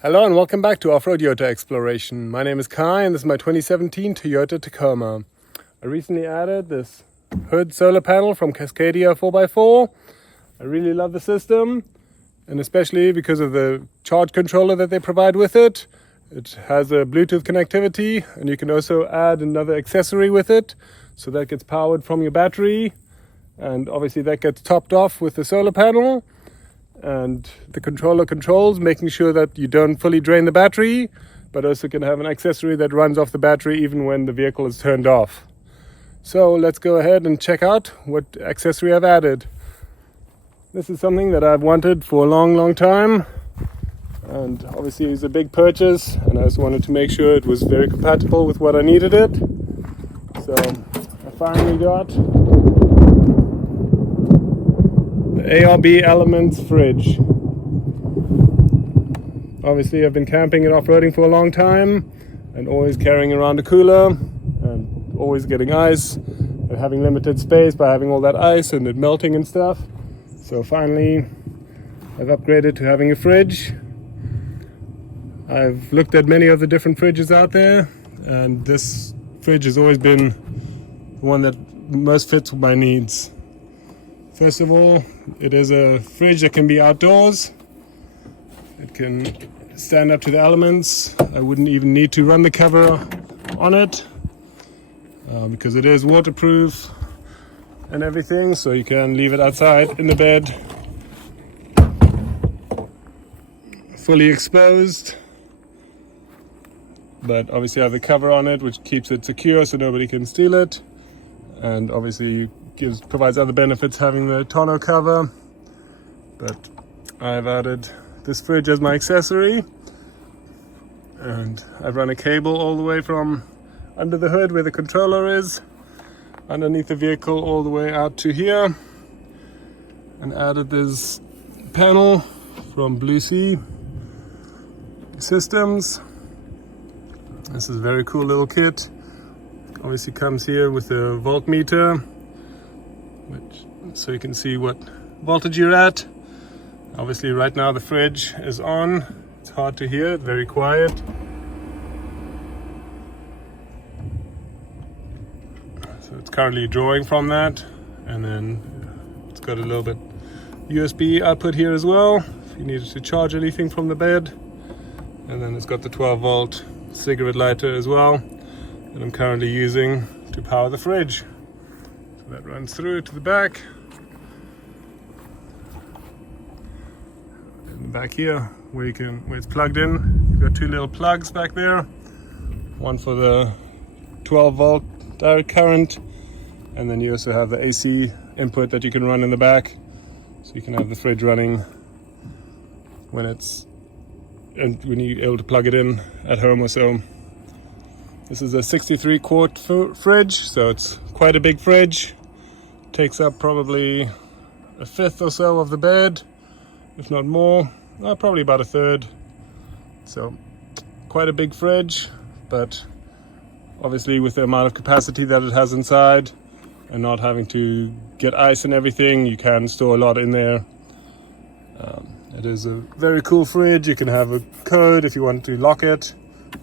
Hello and welcome back to Off-Road Toyota Exploration. My name is Kai and this is my 2017 Toyota Tacoma. I recently added this hood solar panel from Cascadia 4x4. I really love the system, and especially because of the charge controller that they provide with it. It has a Bluetooth connectivity, and you can also add another accessory with it, so that gets powered from your battery, and obviously that gets topped off with the solar panel. And the controller controls, making sure that you don't fully drain the battery, but also can have an accessory that runs off the battery even when the vehicle is turned off. So let's go ahead and check out what accessory I've added. This is something that I've wanted for a long time, and obviously it's a big purchase, and I just wanted to make sure it was very compatible with what I needed it. So I finally got the ARB Elements fridge. Obviously I've been camping and off-roading for a long time and always carrying around a cooler and always getting ice and having limited space by having all that ice and it melting and stuff. So finally I've upgraded to having a fridge. I've looked at many of the different fridges out there, and this fridge has always been the one that most fits my needs. First of all, it is a fridge that can be outdoors. It can stand up to the elements. I wouldn't even need to run the cover on it because it is waterproof and everything, so you can leave it outside in the bed, fully exposed. But obviously I have the cover on it, which keeps it secure so nobody can steal it. And obviously provides other benefits having the tonneau cover. But I've added this fridge as my accessory, and I've run a cable all the way from under the hood where the controller is, underneath the vehicle, all the way out to here, and added this panel from Blue Sea Systems. This is a very cool little kit. Obviously comes here with a voltmeter, so you can see what voltage you're at. Obviously right now the fridge is on. It's hard to hear, very quiet. So it's currently drawing from that, and then it's got a little bit USB output here as well if you needed to charge anything from the bed. And then it's got the 12-volt cigarette lighter as well that I'm currently using to power the fridge. So that runs through to the back. And back here where it's plugged in, you've got two little plugs back there. One for the 12-volt direct current, and then you also have the AC input that you can run in the back, so you can have the fridge running when you're able to plug it in at home or so. This is a 63 quart fridge, so it's quite a big fridge. Takes up probably a fifth or so of the bed, if not more. Probably about a third. So quite a big fridge, but obviously with the amount of capacity that it has inside and not having to get ice and everything, you can store a lot in there. It is a very cool fridge. You can have a code if you want to lock it.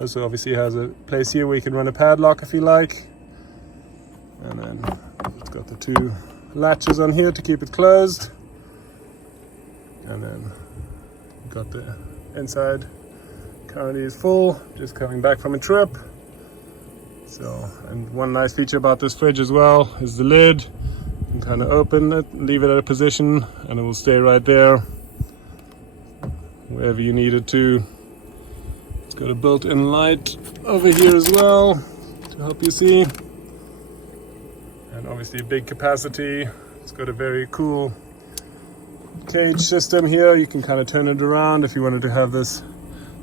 Also obviously has a place here where you can run a padlock if you like. And then it's got the two latches on here to keep it closed. And then you've got the inside currently is full, just coming back from a trip. So, and one nice feature about this fridge as well is the lid. You can kind of open it, leave it at a position, and it will stay right there wherever you need it to. It's got a built-in light over here as well to help you see. And obviously big capacity. It's got a very cool cage system here. You can kind of turn it around if you wanted to have this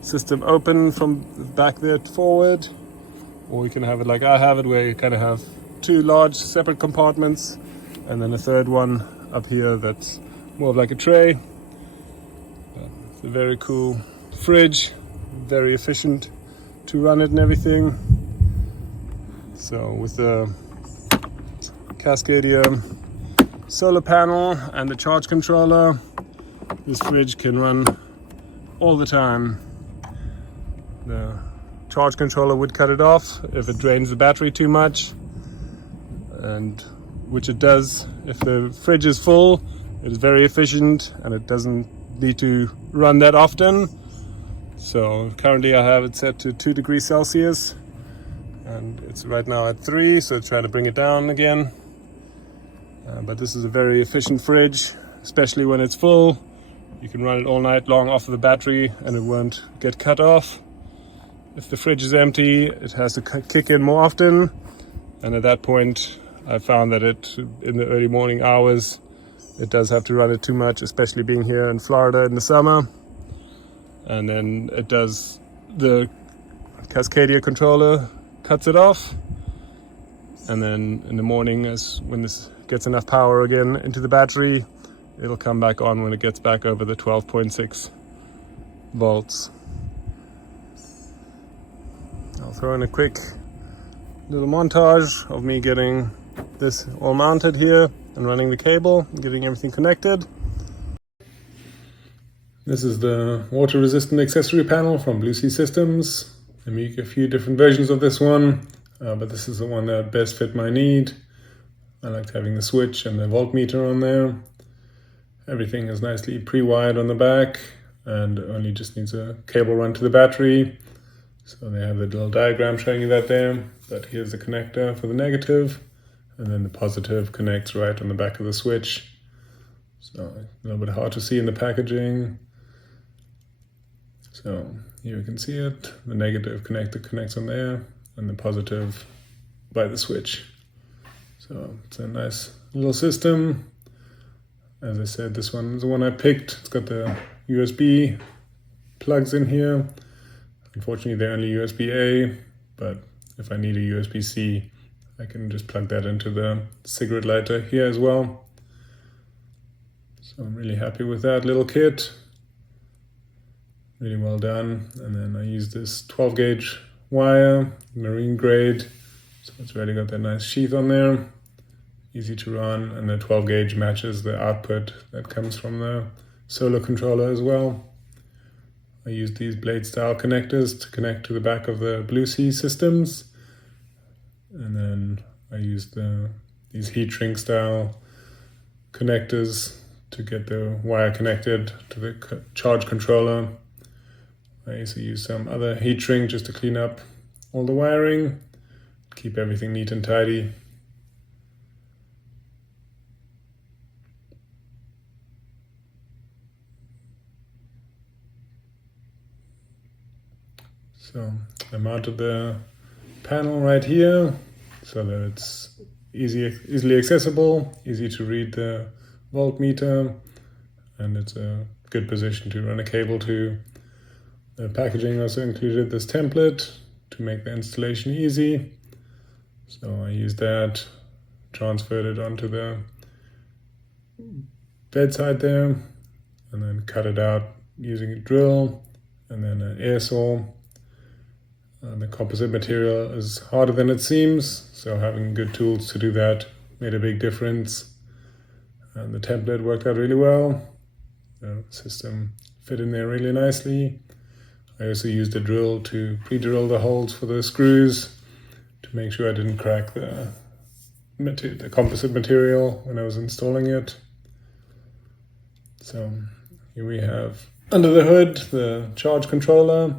system open from back there forward, or you can have it like I have it, where you kind of have two large separate compartments and then a third one up here that's more of like a tray. It's a very cool fridge, very efficient to run it and everything. So with the Cascadia solar panel and the charge controller, this fridge can run all the time. the charge controller would cut it off if it drains the battery too much, and which it does. If the fridge is full, it is very efficient and it doesn't need to run that often. So currently I have it set to 2 degrees Celsius and it's right now at 3, so try to bring it down again. But this is a very efficient fridge, especially when it's full. You can run it all night long off of the battery and it won't get cut off. If the fridge is empty, it has to kick in more often, and at that point I found that in the early morning hours it does have to run it too much, especially being here in Florida in the summer. And then the Cascadia controller cuts it off, and then in the morning, when this gets enough power again into the battery, it'll come back on when it gets back over the 12.6 volts. I'll throw in a quick little montage of me getting this all mounted here and running the cable and getting everything connected. This is the water resistant accessory panel from Blue Sea Systems. I make a few different versions of this one, but this is the one that best fit my need. I liked having the switch and the voltmeter on there. Everything is nicely pre-wired on the back and only just needs a cable run to the battery. So they have the little diagram showing you that there, but here's the connector for the negative, and then the positive connects right on the back of the switch. So a little bit hard to see in the packaging. So here you can see it, the negative connector connects on there, and the positive by the switch. So it's a nice little system. As I said, this one is the one I picked. It's got the USB plugs in here. Unfortunately, they're only USB-A, but if I need a USB-C, I can just plug that into the cigarette lighter here as well. So I'm really happy with that little kit. Really well done. And then I use this 12 gauge wire, marine grade. So it's already got that nice sheath on there. Easy to run, and the 12 gauge matches the output that comes from the solar controller as well. I use these blade style connectors to connect to the back of the Blue Sea systems. And then I use these heat shrink style connectors to get the wire connected to the charge controller. I also use some other heat shrink just to clean up all the wiring, keep everything neat and tidy. So I mounted the panel right here so that it's easily accessible, easy to read the voltmeter, and it's a good position to run a cable to. The packaging also included this template to make the installation easy. So I used that, transferred it onto the bedside there, and then cut it out using a drill and then an air saw. The composite material is harder than it seems, so having good tools to do that made a big difference. And the template worked out really well. The system fit in there really nicely. I also used a drill to pre-drill the holes for the screws to make sure I didn't crack the composite material when I was installing it. So here we have under the hood the charge controller.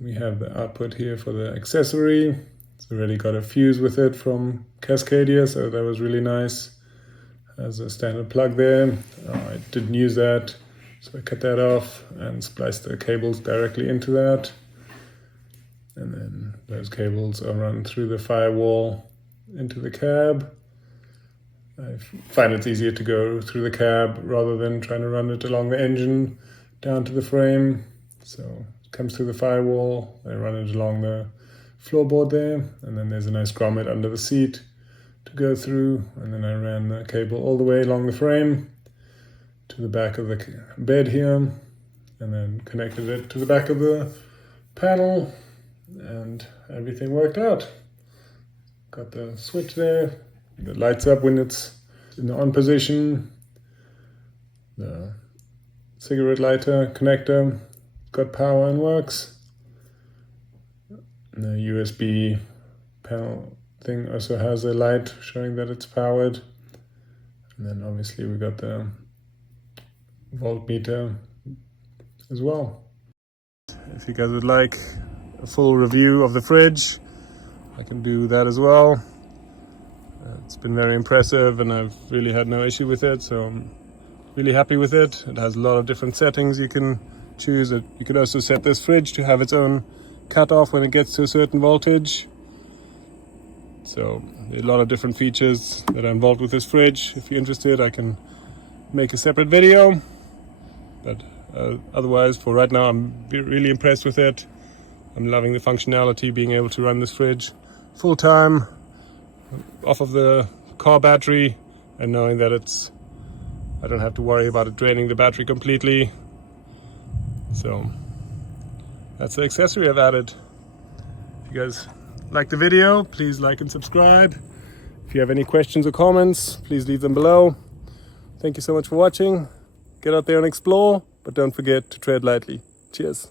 We have the output here for the accessory. It's already got a fuse with it from Cascadia, so that was really nice. Has a standard plug there. I didn't use that, so I cut that off and spliced the cables directly into that. And then those cables are run through the firewall into the cab. I find it's easier to go through the cab rather than trying to run it along the engine down to the frame. So comes through the firewall, I run it along the floorboard there, and then there's a nice grommet under the seat to go through, and then I ran the cable all the way along the frame to the back of the bed here, and then connected it to the back of the panel, and everything worked out. Got the switch there, that lights up when it's in the on position, the cigarette lighter connector got power and works. And the USB panel thing also has a light showing that it's powered. And then obviously we got the voltmeter as well. If you guys would like a full review of the fridge, I can do that as well. It's been very impressive and I've really had no issue with it, so I'm really happy with it. It has a lot of different settings you can choose. You could also set this fridge to have its own cutoff when it gets to a certain voltage. So a lot of different features that are involved with this fridge. If you're interested, I can make a separate video. But otherwise, for right now, I'm really impressed with it. I'm loving the functionality, being able to run this fridge full time off of the car battery, and knowing that I don't have to worry about it draining the battery completely. So that's the accessory I've added. If you guys like the video, please like and subscribe. If you have any questions or comments, please leave them below. Thank you so much for watching. Get out there and explore, but don't forget to tread lightly. Cheers.